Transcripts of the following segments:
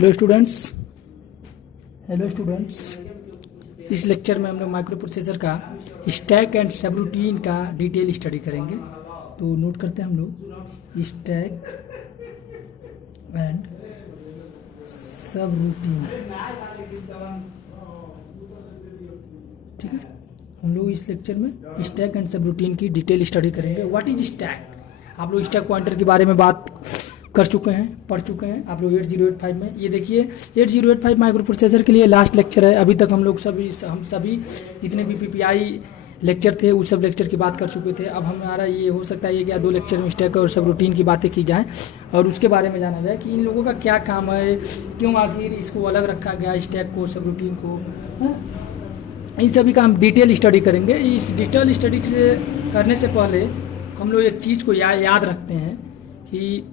Hello students. इस lecture में हम लोग माइक्रो प्रोसेसर का स्टैक एंड सब रूटीन का डिटेल स्टडी करेंगे। तो नोट करते हैं हम लोग स्टैक एंड सब रूटीन। ठीक है, हम लोग इस लेक्चर में स्टैक एंड सब रूटीन की डिटेल स्टडी करेंगे। What is stack? आप लोग स्टैक पॉइंटर के बारे में बात कर चुके हैं, पढ़ चुके हैं आप लोग 8085 में। ये देखिए 8085 माइक्रो प्रोसेसर के लिए लास्ट लेक्चर है। अभी तक हम सभी जितने भी पीपीआई लेक्चर थे उस सब लेक्चर की बात कर चुके थे। अब हमारा ये हो सकता है कि 2 लेक्चर में स्टैक और सब रूटीन की बातें की जाएं और उसके बारे में जाना जाए कि इन लोगों का क्या काम है, क्यों आखिर इसको अलग रखा गया स्टैक को, सब रूटीन को। इन सभी का हम डिटेल स्टडी करेंगे। इस डिटेल स्टडी से करने से पहले हम लोग एक चीज़ को याद रखते हैं कि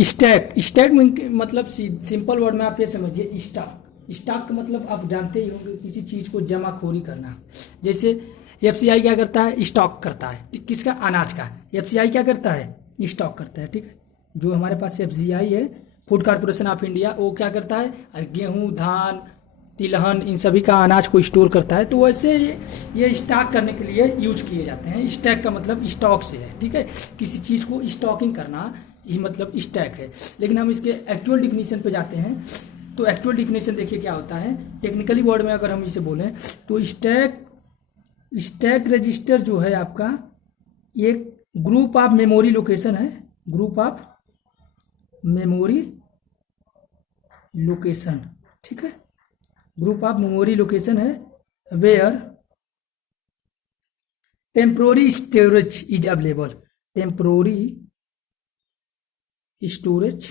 स्टैक में मतलब सिंपल वर्ड में आप ये समझिए, स्टॉक का मतलब आप जानते ही होंगे किसी चीज़ को जमाखोरी करना। जैसे एफसीआई क्या करता है? स्टॉक करता है। किसका? अनाज का। एफसीआई क्या करता है? स्टॉक करता है। ठीक है, जो हमारे पास एफसीआई है, फूड कॉर्पोरेशन ऑफ इंडिया, वो क्या करता है? गेहूं, धान, तिलहन, इन सभी का अनाज को स्टोर करता है। तो वैसे ये स्टॉक करने के लिए यूज किए जाते हैं। स्टैक का मतलब स्टॉक से है। ठीक है, किसी चीज़ को स्टॉकिंग करना ये मतलब स्टैक है। लेकिन हम इसके एक्चुअल डिफिनीशन पे जाते हैं तो एक्चुअल डिफिनीशन देखिए क्या होता है। टेक्निकली वर्ड में अगर हम इसे बोलें तो स्टैक रजिस्टर जो है आपका एक ग्रुप ऑफ मेमोरी लोकेशन है। Group of memory location. ठीक है, ग्रुप ऑफ मेमोरी लोकेशन है where temporary storage is available. Temporary storage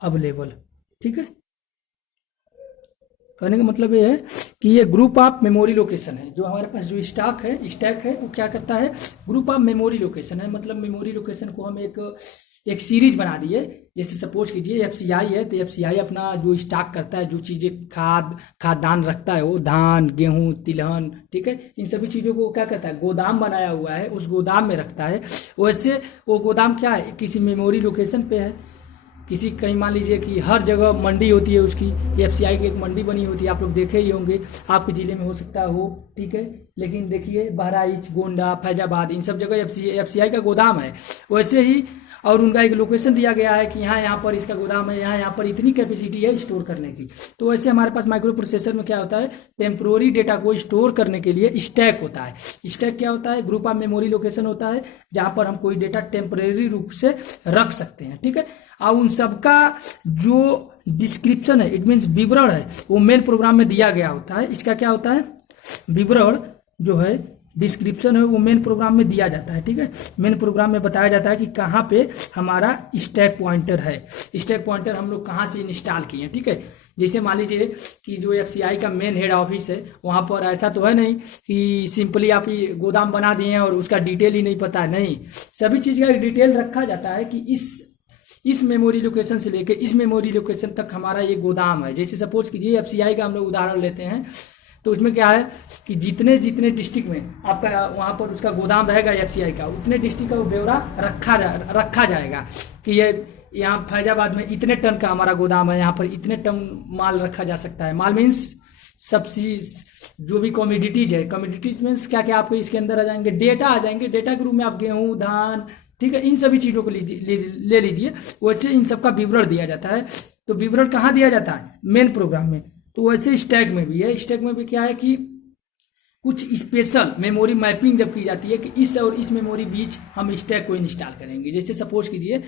available. ठीक है, कहने का मतलब ये है कि ये ग्रुप ऑफ मेमोरी लोकेशन है। जो हमारे पास जो स्टैक है वो क्या करता है? ग्रुप ऑफ मेमोरी लोकेशन है। मतलब मेमोरी लोकेशन को हम एक सीरीज बना दिए। जैसे सपोज कीजिए एफसीआई है तो एफसीआई अपना जो स्टॉक करता है, जो चीज़ें खाद्यान्न रखता है, वो धान, गेहूं, तिलहन, ठीक है, इन सभी चीज़ों को क्या करता है? गोदाम बनाया हुआ है, उस गोदाम में रखता है। वैसे वो गोदाम क्या है? किसी मेमोरी लोकेशन पे है। किसी कहीं मान लीजिए कि हर जगह मंडी होती है उसकी, एफसीआई की एक मंडी बनी होती है, आप लोग देखे ही होंगे, आपके ज़िले में हो सकता हो। ठीक है, लेकिन देखिए बहराइच, गोंडा, फैजाबाद, इन सब जगह एफसीआई का गोदाम है। वैसे ही और उनका एक लोकेशन दिया गया है कि यहाँ पर इसका गोदाम है, यहाँ पर इतनी कैपेसिटी है स्टोर करने की। तो वैसे हमारे पास माइक्रो प्रोसेसर में क्या होता है? टेम्पोररी डेटा को स्टोर करने के लिए स्टैक होता है। स्टैक क्या होता है? ग्रुप ऑफ मेमोरी लोकेशन होता है जहाँ पर हम कोई डेटा टेम्पोररी रूप से रख सकते हैं। ठीक है, और उन सबका जो डिस्क्रिप्शन है, इट मीन्स विवरण है, वो मेन प्रोग्राम में दिया गया होता है। इसका क्या होता है? विवरण जो है, डिस्क्रिप्शन है, वो मेन प्रोग्राम में दिया जाता है। ठीक है, मेन प्रोग्राम में बताया जाता है कि कहाँ पे हमारा स्टैक पॉइंटर है। स्टैक पॉइंटर हम लोग कहाँ से इंस्टॉल किए हैं। ठीक है, जैसे मान लीजिए कि जो एफसीआई का मेन हेड ऑफिस है, वहाँ पर ऐसा तो है नहीं कि सिंपली आप ये गोदाम बना दिए और उसका डिटेल ही नहीं पता है। नहीं, सभी चीज़ का डिटेल रखा जाता है कि इस मेमोरी लोकेशन से लेकर इस मेमोरी लोकेशन तक हमारा ये गोदाम है। जैसे सपोज कीजिए एफसीआई का हम लोग उदाहरण लेते हैं तो उसमें क्या है कि जितने डिस्ट्रिक्ट में आपका वहाँ पर उसका गोदाम रहेगा एफसीआई का, उतने डिस्ट्रिक्ट का वो ब्यौरा रखा जाएगा कि ये यहाँ फैजाबाद में इतने टन का हमारा गोदाम है, यहाँ पर इतने टन माल रखा जा सकता है। माल मीन्स सब्सिडी, जो भी कमोडिटीज है, कमोडिटीज मीन्स क्या क्या आपको इसके अंदर आ जाएंगे? डेटा आ जाएंगे। डेटा के रूप में आप गेहूँ, धान, ठीक है, इन सभी चीज़ों को ले लीजिए। वैसे इन सबका विवरण दिया जाता है। तो विवरण कहाँ दिया जाता है? मेन प्रोग्राम में। तो वैसे स्टैक में भी है। स्टैक में भी क्या है कि कुछ स्पेशल मेमोरी मैपिंग जब की जाती है कि इस और इस मेमोरी बीच हम स्टैक को इंस्टॉल करेंगे। जैसे सपोज कीजिए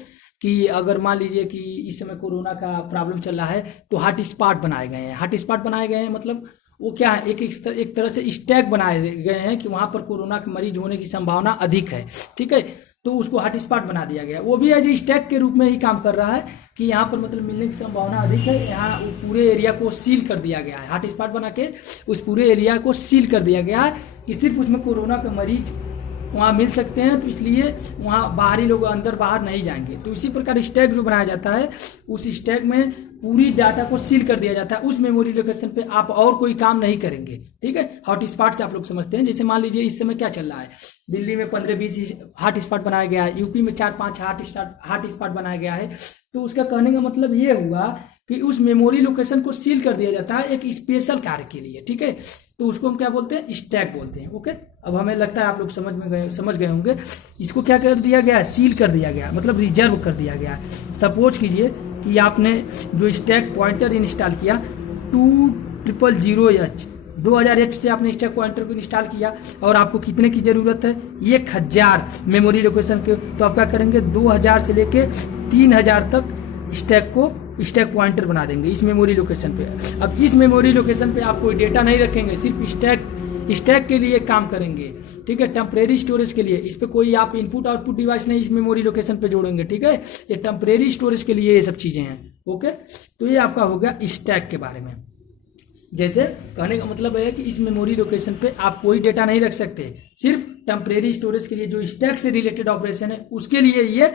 कि अगर मान लीजिए कि इस समय कोरोना का प्रॉब्लम चल रहा है तो हॉट स्पॉट बनाए गए हैं। हॉट स्पॉट बनाए गए हैं मतलब वो क्या है? एक तरह से स्टैक बनाए गए हैं कि वहाँ पर कोरोना के मरीज होने की संभावना अधिक है। ठीक है, तो उसको हॉट स्पॉट बना दिया गया। वो भी एज स्टैक के रूप में ही काम कर रहा है कि यहाँ पर मतलब मिलने की संभावना अधिक है। यहाँ पूरे एरिया को सील कर दिया गया है। हॉट स्पॉट बना के उस पूरे एरिया को सील कर दिया गया है कि सिर्फ उसमें कोरोना के मरीज वहाँ मिल सकते हैं, तो इसलिए वहाँ बाहरी लोग अंदर बाहर नहीं जाएंगे। तो इसी प्रकार स्टैक जो बनाया जाता है, उस स्टैक में पूरी डाटा को सील कर दिया जाता है। उस मेमोरी लोकेशन पे आप और कोई काम नहीं करेंगे। ठीक है, हॉट स्पॉट से आप लोग समझते हैं। जैसे मान लीजिए इस समय क्या चल रहा है, दिल्ली में 15-20 हॉट स्पॉट बनाया गया है, यूपी में 4-5 हॉट स्पॉट बनाया गया है। तो उसका कहने का मतलब ये हुआ कि उस मेमोरी लोकेशन को सील कर दिया जाता है एक स्पेशल कार्य के लिए, ठीक है। तो उसको हम क्या बोलते हैं, स्टैक बोलते हैं। ओके, अब हमें लगता है आप लोग समझ गए होंगे। इसको क्या कर दिया गया, सील कर दिया गया, मतलब रिजर्व कर दिया गया। सपोज कीजिए कि आपने जो स्टैक पॉइंटर इंस्टॉल किया 2000H 2000H से आपने स्टैक पॉइंटर को इंस्टॉल किया और आपको कितने की जरूरत है, 1000 मेमोरी लोकेशन के। तो आप क्या करेंगे, 2000 से लेके 3000 तक स्टैक पॉइंटर बना देंगे इस मेमोरी लोकेशन पे। अब इस मेमोरी लोकेशन पे आप कोई डेटा नहीं रखेंगे, सिर्फ स्टैक के लिए काम करेंगे, ठीक है, टेम्परेरी स्टोरेज के लिए। इस पे कोई आप इनपुट आउटपुट डिवाइस नहीं इस मेमोरी लोकेशन पे जोड़ेंगे, ठीक है। ये टेम्परेरी स्टोरेज के लिए ये सब चीजें हैं। ओके, तो ये आपका हो गया स्टैक के बारे में। जैसे कहने का मतलब है कि इस मेमोरी लोकेशन पे आप कोई डेटा नहीं रख सकते, सिर्फ टेम्परेरी स्टोरेज के लिए जो स्टैक से रिलेटेड ऑपरेशन है उसके लिए ये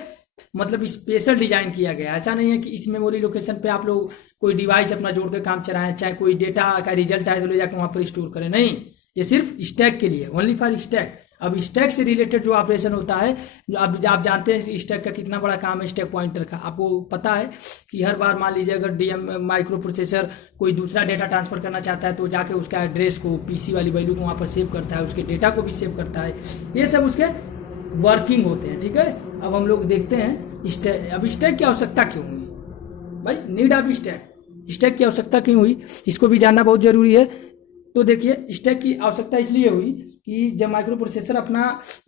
मतलब स्पेशल डिजाइन किया गया। ऐसा नहीं है कि इस मेमोरी लोकेशन पे आप लोग कोई डिवाइस अपना जोड़ के काम चलाएं, चाहे कोई डेटा का रिजल्ट आए तो ले जाकर वहां पर स्टोर करें, नहीं, ये सिर्फ स्टैक के लिए, ओनली फॉर स्टैक। अब स्टैक से रिलेटेड जो ऑपरेशन होता है, अब आप जानते हैं स्टैक का कितना बड़ा काम है स्टैक पॉइंटर का। आपको पता है कि हर बार मान लीजिए अगर डीएम माइक्रो प्रोसेसर कोई दूसरा डेटा ट्रांसफर करना चाहता है तो जाके उसका एड्रेस को, पीसी वाली वैल्यू को वहां पर सेव करता है, उसके डेटा को भी सेव करता है। ये सब उसके वर्किंग होते हैं, ठीक है। अब हम लोग देखते हैं अब स्टैक की आवश्यकता क्यों हुई भाई, नीड ऑफ स्टैक की आवश्यकता क्यों हुई, इसको भी जानना बहुत जरूरी है। तो देखिए, स्टैक की आवश्यकता इसलिए हुई कि जब माइक्रो प्रोसेसर अपना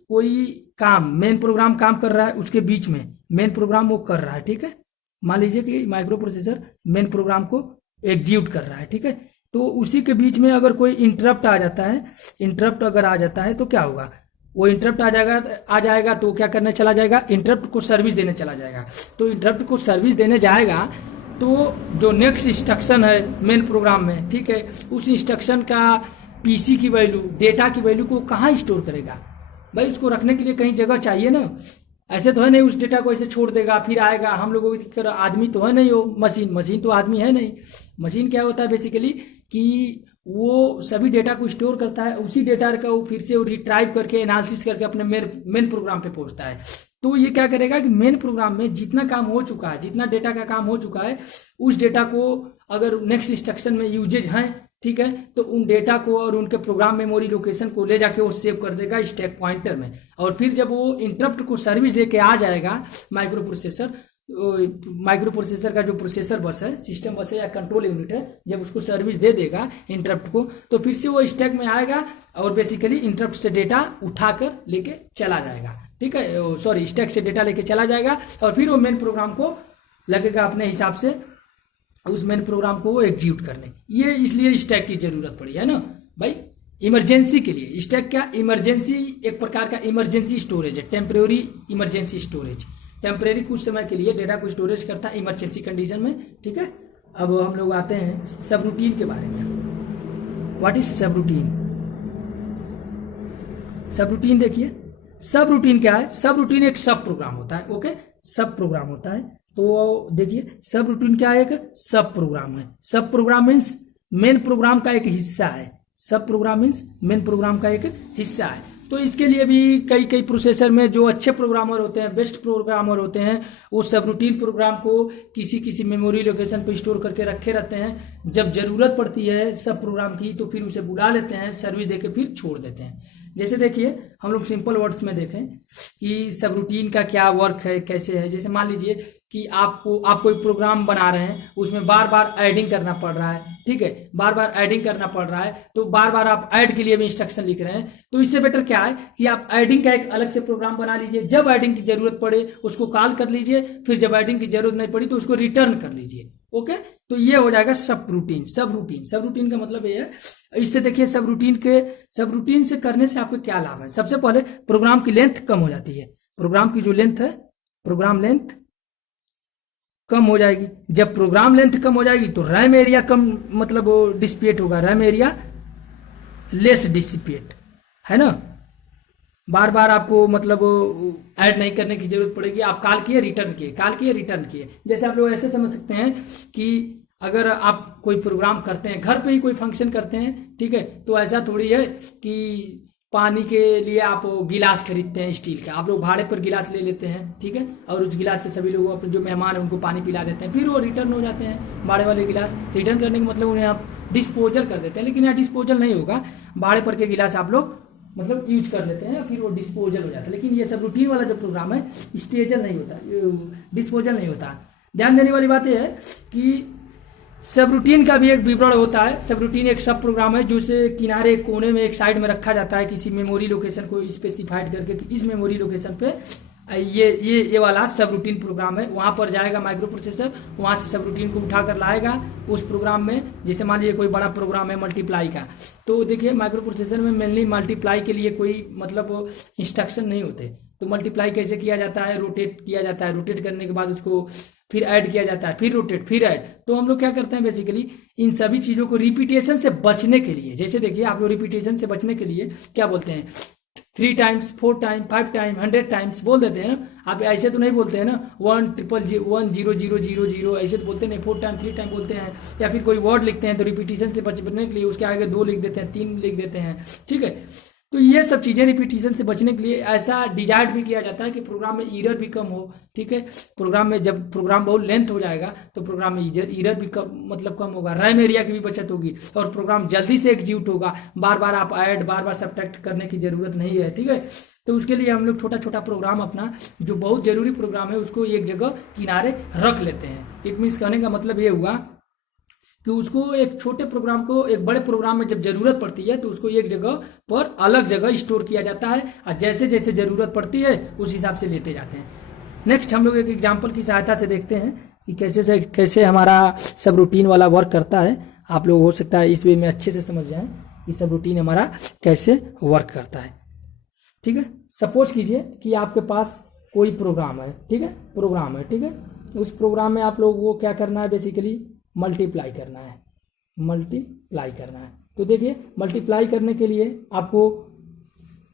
कोई काम, मेन प्रोग्राम काम कर रहा है, उसके बीच में मेन प्रोग्राम वो कर रहा है, ठीक है। मान लीजिए कि माइक्रो प्रोसेसर मेन प्रोग्राम को एग्जीक्यूट कर रहा है, ठीक है। तो उसी के बीच में अगर कोई इंटरप्ट आ जाता है, इंटरप्ट अगर आ जाता है तो क्या होगा, वो इंटरप्ट आ जाएगा तो क्या करने चला जाएगा, इंटरप्ट को सर्विस देने चला जाएगा। तो इंटरप्ट को सर्विस देने जाएगा तो जो नेक्स्ट इंस्ट्रक्शन है मेन प्रोग्राम में, ठीक है, उस इंस्ट्रक्शन का पीसी की वैल्यू, डेटा की वैल्यू को कहाँ स्टोर करेगा भाई, उसको रखने के लिए कहीं जगह चाहिए ना। ऐसे तो है नहीं उस डेटा को ऐसे छोड़ देगा फिर आएगा। हम लोगों की आदमी तो है नहीं, वो मशीन तो आदमी है नहीं। मशीन क्या होता है बेसिकली कि वो सभी डेटा को स्टोर करता है, उसी डेटा का वो फिर से वो रिट्राइव करके एनालिसिस करके अपने मेन प्रोग्राम पे पहुंचता है। तो ये क्या करेगा कि मेन प्रोग्राम में जितना काम हो चुका है, जितना डेटा का काम हो चुका है, उस डेटा को अगर नेक्स्ट इंस्ट्रक्शन में यूजेज हैं, ठीक है, तो उन डेटा को और उनके प्रोग्राम मेमोरी लोकेशन को ले जाके वो सेव कर देगा स्टैक पॉइंटर में। और फिर जब वो इंटरप्ट को सर्विस देके आ जाएगा माइक्रो प्रोसेसर का जो प्रोसेसर बस है, सिस्टम बस है या कंट्रोल यूनिट है, जब उसको सर्विस दे देगा इंटरप्ट को, तो फिर से वो स्टैक में आएगा और बेसिकली इंटरप्ट से डेटा उठाकर लेके चला जाएगा, ठीक है, सॉरी, स्टैक से डेटा लेके चला जाएगा और फिर वो मेन प्रोग्राम को लगेगा अपने हिसाब से उस मेन प्रोग्राम को वो एग्जीक्यूट करने। ये इसलिए स्टैक की जरूरत पड़ी है ना भाई, इमरजेंसी के लिए। स्टैक क्या, इमरजेंसी, एक प्रकार का इमरजेंसी स्टोरेज है, टेम्परेरी इमरजेंसी स्टोरेज। टेम्परेरी कुछ समय के लिए डेटा को स्टोरेज करता है इमरजेंसी कंडीशन में, ठीक है। अब हम लोग आते हैं सब रूटीन के बारे में। व्हाट इज सब रूटीन? सब रूटीन देखिए, सब रूटीन क्या है, सब रूटीन एक सब प्रोग्राम होता है। ओके, सब प्रोग्राम होता है। तो देखिए सब रूटीन क्या है, एक सब प्रोग्राम है। सब प्रोग्राम मीन्स मेन प्रोग्राम का एक हिस्सा है। सब प्रोग्राम मीन्स मेन प्रोग्राम का एक हिस्सा है। तो इसके लिए भी कई प्रोसेसर में जो अच्छे प्रोग्रामर होते हैं, बेस्ट प्रोग्रामर होते हैं, वो सब रूटीन प्रोग्राम को किसी मेमोरी लोकेशन पे स्टोर करके रखे रहते हैं। जब जरूरत पड़ती है सब प्रोग्राम की तो फिर उसे बुला लेते हैं, सर्विस देके फिर छोड़ देते हैं। जैसे देखिए हम लोग सिंपल वर्ड्स में देखें कि सब रूटीन का क्या वर्क है, कैसे है। जैसे मान लीजिए कि आप कोई प्रोग्राम बना रहे हैं, उसमें बार बार एडिंग करना पड़ रहा है, ठीक है, बार बार एडिंग करना पड़ रहा है, तो बार बार आप ऐड के लिए भी इंस्ट्रक्शन लिख रहे हैं। तो इससे बेटर क्या है कि आप एडिंग का एक अलग से प्रोग्राम बना लीजिए। जब एडिंग की जरूरत पड़े उसको कॉल कर लीजिए, फिर जब एडिंग की जरूरत नहीं पड़ी तो उसको रिटर्न कर लीजिए। ओके, तो ये हो जाएगा सब रूटीन। सब रूटीन का मतलब ये है, इससे देखिए सब रूटीन से करने से आपको क्या लाभ है। सबसे पहले प्रोग्राम की लेंथ कम हो जाती है। प्रोग्राम की जो लेंथ है, प्रोग्राम लेंथ कम हो जाएगी। जब प्रोग्राम लेंथ कम हो जाएगी तो रैम एरिया कम, मतलब डिसिपेट होगा, रैम एरिया लेस डिसिपेट, है ना। बार बार आपको मतलब ऐड नहीं करने की जरूरत पड़ेगी। आप कॉल किए रिटर्न किए। जैसे आप लोग ऐसे समझ सकते हैं कि अगर आप कोई प्रोग्राम करते हैं, घर पे ही कोई फंक्शन करते हैं, ठीक है, तो ऐसा थोड़ी है कि पानी के लिए आप गिलास खरीदते हैं स्टील का, आप लोग भाड़े पर गिलास ले लेते हैं, ठीक है, और उस गिलास से सभी लोग अपने जो मेहमान हैं उनको पानी पिला देते हैं, फिर वो रिटर्न हो जाते हैं। भाड़े वाले गिलास रिटर्न करने का मतलब उन्हें आप डिस्पोजल कर देते हैं, लेकिन यहाँ डिस्पोजल नहीं होगा, भाड़े पर के गिलास आप लोग मतलब यूज कर लेते हैं, फिर वो डिस्पोजल हो जाता है। लेकिन ये सब रूटीन वाला जो प्रोग्राम है स्टेजल नहीं होता, डिस्पोजल नहीं होता। ध्यान देने वाली बात यह है कि सब रूटीन का भी एक विवरण होता है। सब रूटीन एक सब प्रोग्राम है जो से किनारे कोने में एक साइड में रखा जाता है किसी मेमोरी लोकेशन को स्पेसिफाइड करके कि इस मेमोरी लोकेशन पे ये वाला सब रूटीन प्रोग्राम है। वहां पर जाएगा माइक्रो प्रोसेसर, वहां से सब रूटीन को उठाकर लाएगा उस प्रोग्राम में। जैसे मान लीजिए कोई बड़ा प्रोग्राम है मल्टीप्लाई का, तो देखिए माइक्रो प्रोसेसर में मेनली मल्टीप्लाई के लिए कोई मतलब इंस्ट्रक्शन नहीं होते। तो मल्टीप्लाई कैसे किया जाता है, रोटेट किया जाता है, रोटेट करने के बाद उसको फिर ऐड किया जाता है, फिर रोटेट, फिर ऐड। तो हम लोग क्या करते हैं बेसिकली इन सभी चीजों को रिपीटेशन से बचने के लिए, जैसे देखिए आप लोग रिपीटेशन से बचने के लिए क्या बोलते हैं, 3 टाइम्स 4 टाइम 5 टाइम 100 टाइम्स बोल देते हैं ना। आप ऐसे तो नहीं बोलते हैं ना 1000000 ऐसे तो बोलते नहीं, 4 टाइम 3 टाइम बोलते हैं। या फिर कोई वर्ड लिखते हैं तो रिपीटेशन से बचने के लिए उसके आगे 2 लिख देते हैं, 3 लिख देते हैं, ठीक है। तो ये सब चीजें रिपीटेशन से बचने के लिए ऐसा डिजाइन भी किया जाता है कि प्रोग्राम में एरर भी कम हो, ठीक है। प्रोग्राम में जब प्रोग्राम बहुत लेंथ हो जाएगा तो प्रोग्राम में एरर भी कम होगा, रैम एरिया की भी बचत होगी और प्रोग्राम जल्दी से एग्जीक्यूट होगा। बार बार आप ऐड बार बार सब्ट्रैक्ट करने की जरूरत नहीं है, ठीक है। तो उसके लिए हम लोग छोटा छोटा प्रोग्राम अपना जो बहुत जरूरी प्रोग्राम है उसको एक जगह किनारे रख लेते हैं। इट मीन्स कहने का मतलब ये हुआ कि उसको एक छोटे प्रोग्राम को एक बड़े प्रोग्राम में जब जरूरत पड़ती है तो उसको एक जगह पर अलग जगह स्टोर किया जाता है और जैसे जैसे जरूरत पड़ती है उस हिसाब से लेते जाते हैं। नेक्स्ट हम लोग एक एग्जांपल की सहायता से देखते हैं कि कैसे हमारा सब रूटीन वाला वर्क करता है। आप लोग हो सकता है इस वे में अच्छे से समझ जाएं कि सब रूटीन हमारा कैसे वर्क करता है, ठीक है। सपोज कीजिए कि आपके पास कोई प्रोग्राम है, ठीक है, प्रोग्राम है, ठीक है। उस प्रोग्राम में आप लोग वो क्या करना है, बेसिकली मल्टीप्लाई करना है, मल्टीप्लाई करना है। तो देखिए मल्टीप्लाई करने के लिए आपको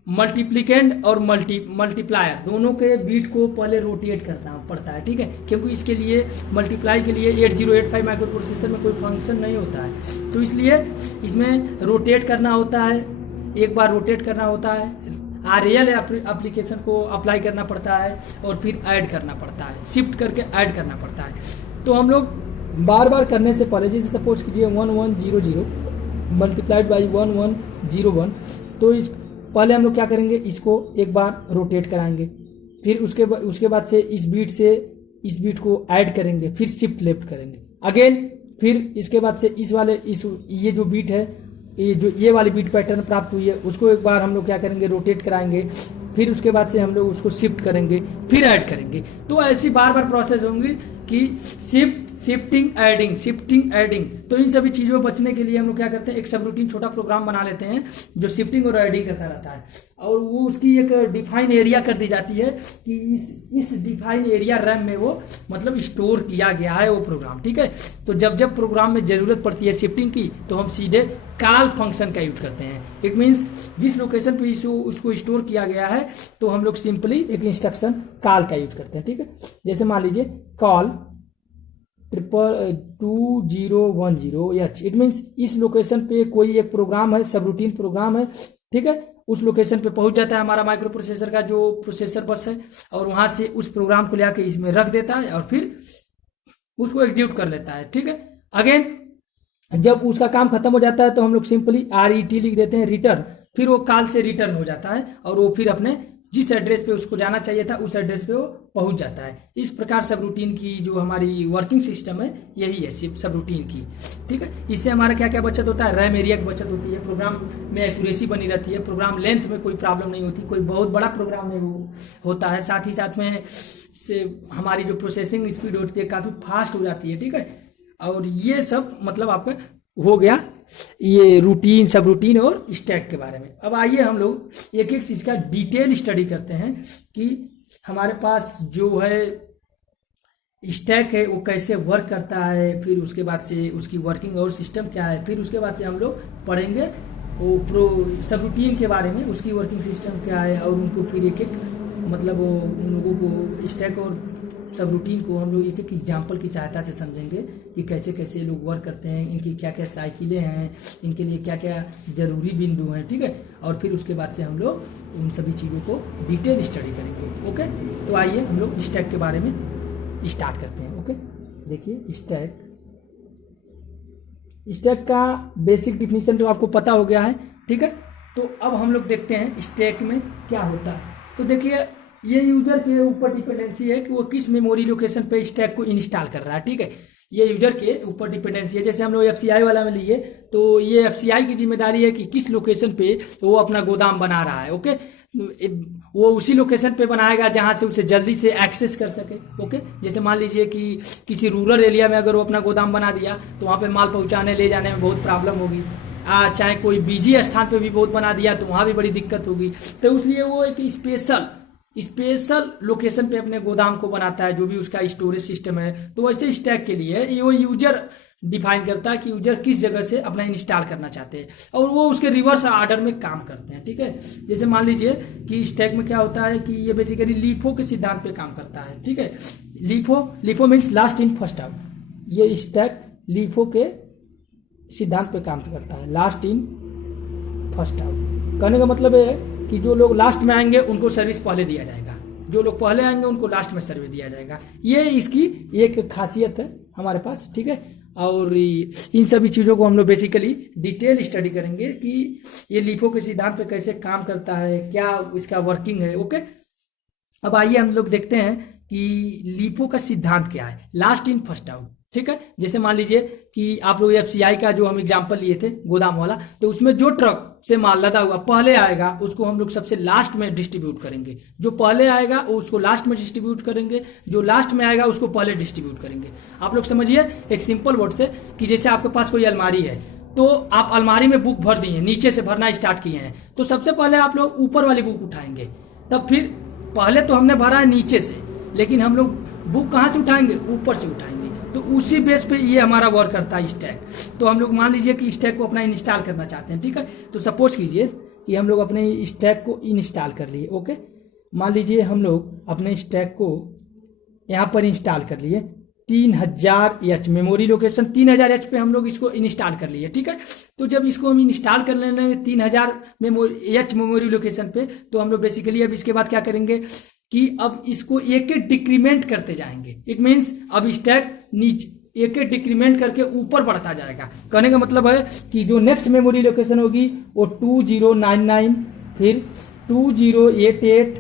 मल्टीप्लिकेंड और मल्टीप्लायर दोनों के बीट को पहले रोटेट करना पड़ता है, ठीक है। क्योंकि इसके लिए मल्टीप्लाई के लिए 8085 माइक्रो प्रोसेसर में कोई फंक्शन नहीं होता है, तो इसलिए इसमें रोटेट करना होता है, एक बार रोटेट करना होता है, RL एप्लीकेशन को अप्लाई करना पड़ता है और फिर ऐड करना पड़ता है, शिफ्ट करके ऐड करना पड़ता है। तो हम लोग बार बार करने से पहले जैसे सपोज कीजिए 1100 मल्टीप्लाइड बाई 1101, तो इस पहले हम लोग क्या करेंगे, इसको एक बार रोटेट कराएंगे, फिर उसके बाद से इस बीट को ऐड करेंगे, फिर शिफ्ट लेफ्ट करेंगे अगेन, फिर इसके बाद से ये जो बीट है, ये वाली बीट पैटर्न प्राप्त हुई है उसको एक बार हम लोग क्या करेंगे, रोटेट कराएंगे, फिर उसके बाद से हम लोग उसको शिफ्ट करेंगे, फिर ऐड करेंगे। तो ऐसी बार बार प्रोसेस होंगी कि शिफ्टिंग एडिंग। तो इन सभी चीजों में बचने के लिए हम लोग क्या करते हैं, एक सब रूटीन छोटा प्रोग्राम बना लेते हैं जो शिफ्टिंग और एडिंग करता रहता है, और वो उसकी एक डिफाइन एरिया कर दी जाती है कि इस डिफाइन एरिया रैम में वो मतलब स्टोर किया गया है वो प्रोग्राम, ठीक है। तो जब प्रोग्राम में जरूरत पड़ती है शिफ्टिंग की तो हम सीधे कॉल फंक्शन का यूज करते हैं। इट मीन्स जिस लोकेशन पे उसको स्टोर किया गया है तो हम लोग सिंपली एक इंस्ट्रक्शन कॉल का यूज करते हैं, ठीक है। जैसे मान लीजिए कॉल 2010H, इट मीन्स इस लोकेशन पे कोई एक प्रोग्राम है, सब रूटीन प्रोग्राम है, ठीक है। उस लोकेशन पे पहुंच जाता है हमारा माइक्रो प्रोसेसर का जो प्रोसेसर बस है, और वहां से उस प्रोग्राम को लेकर इसमें रख देता है और फिर उसको एग्जीक्यूट कर लेता है, ठीक है। अगेन जब उसका काम खत्म हो जाता है तो हम लोग सिंपली RET लिख देते हैं, रिटर्न, फिर वो कॉल से रिटर्न हो जाता है और वो फिर अपने जिस एड्रेस पे उसको जाना चाहिए था उस एड्रेस पे वो पहुंच जाता है। इस प्रकार सब रूटीन की जो हमारी वर्किंग सिस्टम है यही है सब रूटीन की, ठीक है। इससे हमारा क्या क्या बचत होता है, रैम एरिया की बचत होती है, प्रोग्राम में एक्यूरेसी बनी रहती है, प्रोग्राम लेंथ में कोई प्रॉब्लम नहीं होती, कोई बहुत बड़ा प्रोग्राम में वो होता है, साथ ही साथ में से हमारी जो प्रोसेसिंग स्पीड होती है काफी फास्ट हो जाती है, ठीक है। और ये सब मतलब आपका हो गया ये रूटीन, सब रूटीन और स्टैक के बारे में। अब आइए हम लोग एक एक चीज का डिटेल स्टडी करते हैं कि हमारे पास जो है स्टैक है वो कैसे वर्क करता है, फिर उसके बाद से उसकी वर्किंग और सिस्टम क्या है, फिर उसके बाद से हम लोग पढ़ेंगे वो सब रूटीन के बारे में, उसकी वर्किंग सिस्टम क्या है, और उनको फिर एक एक मतलब उन लोगों को स्टैक और सब रूटीन को हम लोग एक एक एग्जाम्पल की सहायता से समझेंगे कि कैसे कैसे ये लोग वर्क करते हैं, इनकी क्या क्या साइकिलें हैं, इनके लिए क्या क्या जरूरी बिंदु हैं, ठीक है। और फिर उसके बाद से हम लोग उन सभी चीज़ों को डिटेल स्टडी करेंगे। ओके, तो आइए हम लोग स्टैक के बारे में स्टार्ट करते हैं। ओके, देखिए स्टैक का बेसिक डिफिनीशन तो आपको पता हो गया है, ठीक है। तो अब हम लोग देखते हैं स्टैक में क्या होता है। तो देखिए ये यूजर के ऊपर डिपेंडेंसी है कि वो किस मेमोरी लोकेशन पे स्टैक को इंस्टॉल कर रहा है, ठीक है। ये यूजर के ऊपर डिपेंडेंसी है। जैसे हम लोग FCI वाला में लिए तो ये FCI की जिम्मेदारी है कि किस लोकेशन पे वो अपना गोदाम बना रहा है। ओके, वो उसी लोकेशन पे बनाएगा जहां से उसे जल्दी से एक्सेस कर सके। ओके, जैसे मान लीजिए कि किसी रूरल एरिया में अगर वो अपना गोदाम बना दिया तो वहां पे माल पहुंचाने ले जाने में बहुत प्रॉब्लम होगी। चाहे कोई बिजी स्थान पे भी बहुत बना दिया तो वहां भी बड़ी दिक्कत होगी। तो इसलिए वो एक स्पेशल लोकेशन पे अपने गोदाम को बनाता है, जो भी उसका स्टोरेज सिस्टम है। तो वैसे स्टैक के लिए वो यूजर डिफाइन करता है कि यूजर किस जगह से अपना इंस्टॉल करना चाहते हैं और वो उसके रिवर्स ऑर्डर में काम करते हैं, ठीक है। जैसे मान लीजिए कि स्टैक में क्या होता है कि ये बेसिकली लीफो के सिद्धांत पे काम करता है, ठीक है। LIFO means last in first out. ये स्टैक लीफो के सिद्धांत पे काम करता है, लास्ट इन फर्स्ट आउट। कहने का मतलब है कि जो लोग लास्ट में आएंगे उनको सर्विस पहले दिया जाएगा, जो लोग पहले आएंगे उनको लास्ट में सर्विस दिया जाएगा। ये इसकी एक खासियत है हमारे पास, ठीक है। और इन सभी चीज़ों को हम लोग बेसिकली डिटेल स्टडी करेंगे कि ये लीफो के सिद्धांत पे कैसे काम करता है, क्या इसका वर्किंग है। ओके, अब आइए हम लोग देखते हैं कि लीफो का सिद्धांत क्या है, लास्ट इन फर्स्ट आउट, ठीक है। जैसे मान लीजिए कि आप लोग FCI का जो हम एग्जांपल लिए थे गोदाम वाला, तो उसमें जो ट्रक से माल लदा हुआ पहले आएगा उसको हम लोग सबसे लास्ट में डिस्ट्रीब्यूट करेंगे। जो पहले आएगा उसको लास्ट में डिस्ट्रीब्यूट करेंगे, जो लास्ट में आएगा उसको पहले डिस्ट्रीब्यूट करेंगे। आप लोग समझिए एक सिंपल वर्ड से कि जैसे आपके पास कोई अलमारी है तो आप अलमारी में बुक भर दिए, नीचे से भरना स्टार्ट किए हैं, तो सबसे पहले आप लोग ऊपर वाली बुक उठाएंगे, तब फिर पहले तो हमने भरा है नीचे से, लेकिन हम लोग बुक कहाँ से उठाएंगे, ऊपर से उठाएंगे। तो उसी बेस पे ये हमारा वर्क करता है स्टैक। तो हम लोग मान लीजिए कि स्टैक को अपना इंस्टॉल करना चाहते हैं, ठीक है। तो सपोज कीजिए कि हम लोग अपने स्टैक को इंस्टॉल कर लिए। ओके, मान लीजिए हम लोग अपने स्टैक को यहाँ पर इंस्टॉल कर लिए 3000H मेमोरी लोकेशन 3000H पे हम लोग इसको इंस्टॉल कर लिए, ठीक है। तो जब इसको हम इंस्टॉल कर लेंगे 3000H मेमोरी लोकेशन पे, तो हम लोग बेसिकली अब इसके बाद क्या करेंगे कि अब इसको एक एक डिक्रीमेंट करते जाएंगे। इट मीन्स अब स्टैक नीचे एक एक डिक्रीमेंट करके ऊपर बढ़ता जाएगा। कहने का मतलब है कि जो नेक्स्ट मेमोरी लोकेशन होगी वो 2099, फिर 2088,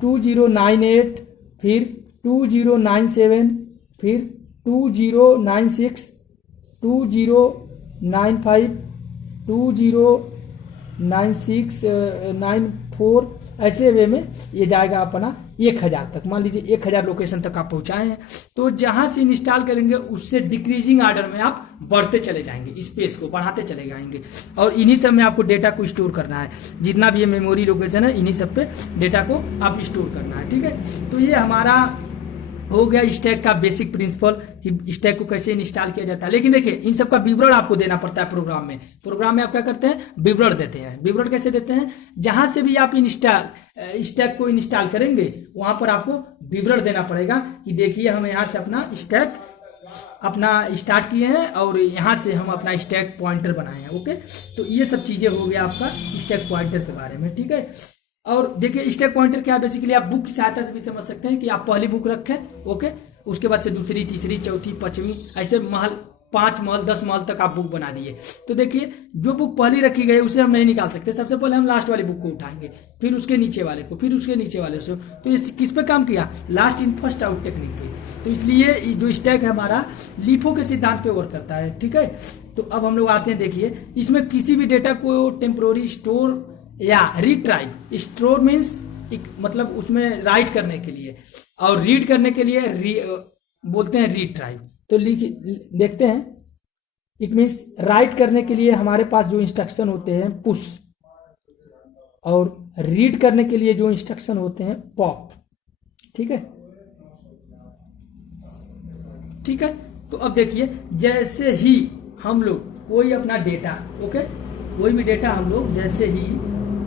2098, फिर 2097, फिर 2096, 2095, 2096, 94, ऐसे वे में ये जाएगा अपना 1000 तक। मान लीजिए 1000 लोकेशन तक आप पहुंचाए हैं, तो जहां से इंस्टॉल करेंगे उससे डिक्रीजिंग ऑर्डर में आप बढ़ते चले जाएंगे, स्पेस को बढ़ाते चले जाएंगे। और इन्हीं सब में आपको डेटा को स्टोर करना है, जितना भी ये मेमोरी लोकेशन है इन्हीं सब पे डेटा को आप स्टोर करना है, ठीक है। तो ये हमारा हो गया स्टैक का बेसिक प्रिंसिपल कि स्टैक को कैसे इंस्टॉल किया जाता है। लेकिन देखिए इन सब का विवरण आपको देना पड़ता है प्रोग्राम में। प्रोग्राम में आप क्या करते हैं, विवरण देते हैं। विवरण कैसे देते हैं, जहां से भी आप स्टैक को इंस्टॉल करेंगे वहां पर आपको विवरण देना पड़ेगा कि देखिए हम यहाँ से अपना स्टैक अपना स्टार्ट किए हैं और यहाँ से हम अपना स्टैक पॉइंटर बनाए हैं। ओके, तो ये सब चीजें हो गया आपका स्टैक पॉइंटर के बारे में, ठीक है। और देखिए स्टैक पॉइंटर क्या, बेसिकली आप बुक की सहायता से भी समझ सकते हैं कि आप पहली बुक रखें, ओके, उसके बाद से दूसरी, तीसरी, चौथी, पांचवी, ऐसे महल 5 महल 10 महल तक आप बुक बना दिए। तो देखिए जो बुक पहली रखी गई उसे हम नहीं निकाल सकते, सबसे पहले हम लास्ट वाली बुक को उठाएंगे, फिर उसके नीचे वाले को, फिर उसके नीचे वाले से। तो ये किस पे काम किया, last in first out technique पे। तो इसलिए जो स्टैक है हमारा लीफो के सिद्धांत पे वर्क करता है, ठीक है। तो अब हम लोग आते हैं, देखिए इसमें किसी भी डेटा को टेम्पोररी स्टोर या रिट्राइव, स्टोर मीन्स मतलब उसमें राइट करने के लिए, और रीड करने के लिए बोलते हैं रिट्राइव। तो देखते हैं, इट मीन्स राइट करने के लिए हमारे पास जो इंस्ट्रक्शन होते हैं पुश, और रीड करने के लिए जो इंस्ट्रक्शन होते हैं पॉप, ठीक है, ठीक है। तो अब देखिए जैसे ही हम लोग कोई अपना डेटा, ओके, कोई भी डेटा हम लोग जैसे ही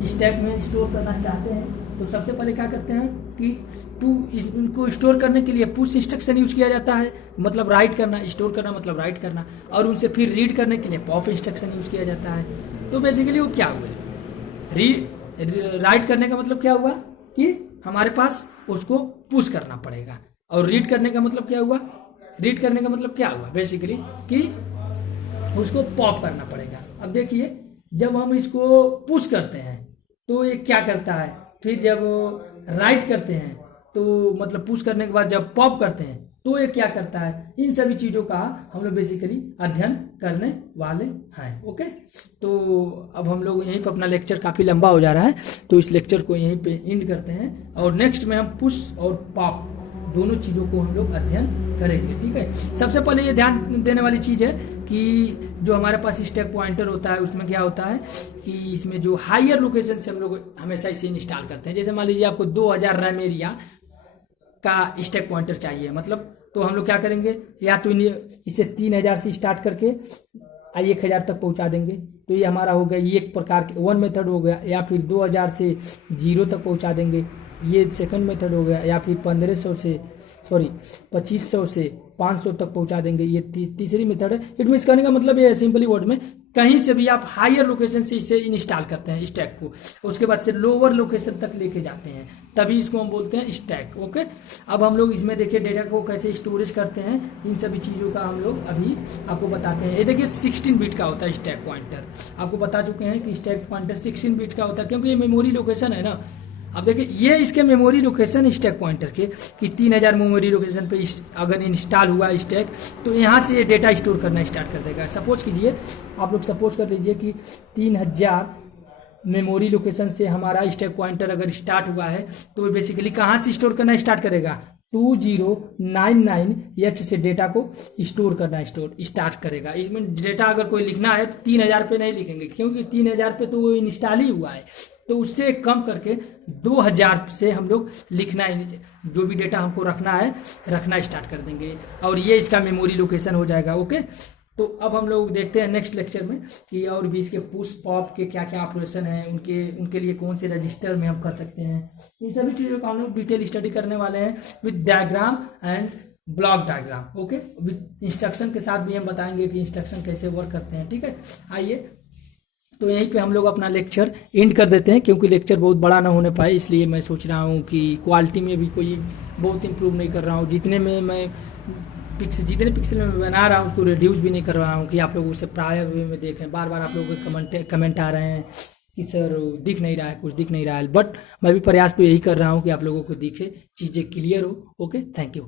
स्टैक में स्टोर करना चाहते हैं तो सबसे पहले क्या करते हैं कि इनको स्टोर करने के लिए पुश इंस्ट्रक्शन यूज किया जाता है, मतलब राइट करना, स्टोर करना मतलब राइट करना, और उनसे फिर रीड करने के लिए पॉप इंस्ट्रक्शन यूज किया जाता है। तो बेसिकली वो क्या हुए, राइट करने का मतलब क्या हुआ कि हमारे पास उसको पुश करना पड़ेगा, और रीड करने का मतलब क्या हुआ, रीड करने का मतलब क्या हुआ बेसिकली कि उसको पॉप करना पड़ेगा। अब देखिए जब हम इसको पुश करते हैं तो ये क्या करता है, फिर जब राइट करते हैं तो मतलब पुश करने के बाद जब पॉप करते हैं तो ये क्या करता है, इन सभी चीजों का हम लोग बेसिकली अध्ययन करने वाले हैं। ओके, तो अब हम लोग यहीं पर, अपना लेक्चर काफी लंबा हो जा रहा है तो इस लेक्चर को यहीं पे एंड करते हैं, और नेक्स्ट में हम पुश और पॉप दोनों चीजों को हम लोग अध्ययन करेंगे। ठीक है, सबसे पहले ये ध्यान देने वाली चीज है कि जो हमारे पास स्टैक पॉइंटर होता है उसमें क्या होता है कि इसमें जो हायर लोकेशन से हम लोग हमेशा इसे इंस्टॉल करते हैं। जैसे मान लीजिए आपको 2000 रैम एरिया का स्टैक पॉइंटर चाहिए, मतलब तो हम लोग क्या करेंगे, या तो इसे 3000 से स्टार्ट करके 1000 तक पहुंचा देंगे, तो ये हमारा हो गया, ये एक प्रकार के वन मेथड हो गया, या फिर 2000 से 0 तक पहुंचा देंगे, ये सेकंड मेथड हो गया, या फिर 2500 से 500 तक पहुंचा देंगे, ये तीसरी मेथड है। इट मीन्स करने का मतलब ये है सिंपली वर्ड में, कहीं से भी आप हायर लोकेशन से इसे इंस्टॉल करते हैं स्टैक को, उसके बाद से लोअर लोकेशन तक लेके जाते हैं, तभी इसको हम बोलते हैं स्टैक। ओके, अब हम लोग इसमें देखिए डेटा को कैसे स्टोरेज करते हैं, इन सभी चीज़ों का हम लोग अभी आपको बताते हैं। ये देखिए 16 बिट का होता है स्टैक पॉइंटर, आपको बता चुके हैं कि स्टैक पॉइंटर 16 बिट का होता है, क्योंकि ये मेमोरी लोकेशन है ना। अब देखिए ये इसके मेमोरी लोकेशन स्टैक पॉइंटर के कि 3000 मेमोरी लोकेशन पे अगर इंस्टॉल हुआ स्टैक, तो यहाँ से ये डेटा स्टोर करना स्टार्ट कर देगा। सपोज कीजिए, आप लोग सपोज कर लीजिए कि 3000 मेमोरी लोकेशन से हमारा स्टैक पॉइंटर अगर स्टार्ट हुआ है, तो बेसिकली कहाँ से स्टोर करना स्टार्ट करेगा, 2099H से डेटा को स्टोर करना स्टार्ट करेगा। इसमें डेटा अगर कोई लिखना है तो 3000 पे नहीं लिखेंगे, क्योंकि 3000 पे तो वो इंस्टॉल ही हुआ है, तो उससे कम करके 2000 से हम लोग लिखना, जो भी डेटा हमको रखना स्टार्ट कर देंगे, और ये इसका मेमोरी लोकेशन हो जाएगा। ओके, तो अब हम लोग देखते हैं नेक्स्ट लेक्चर में कि और भी इसके पुश पॉप के क्या क्या ऑपरेशन है, उनके लिए कौन से रजिस्टर में हम कर सकते हैं, इन सभी चीज़ों का हम लोग डिटेल स्टडी करने वाले हैं with diagram and block diagram. Okay, with instruction के साथ भी हम बताएंगे कि इंस्ट्रक्शन कैसे वर्क करते हैं। ठीक है, आइए तो यहीं पे हम लोग अपना लेक्चर एंड कर देते हैं, क्योंकि लेक्चर बहुत बड़ा ना होने पाए, इसलिए मैं सोच रहा हूँ कि क्वालिटी में भी कोई बहुत इंप्रूव नहीं कर रहा हूँ, जितने जितने पिक्सल में बना रहा हूँ उसको रिड्यूस भी नहीं कर रहा हूँ कि आप लोग उसे प्रायर वे में देखें। बार बार आप लोगों के कमेंट आ रहे हैं कि सर दिख नहीं रहा है, कुछ दिख नहीं रहा है, बट मैं भी प्रयास तो यही कर रहा हूँ कि आप लोगों को दिखे, चीज़ें क्लियर हो। Okay, thank you.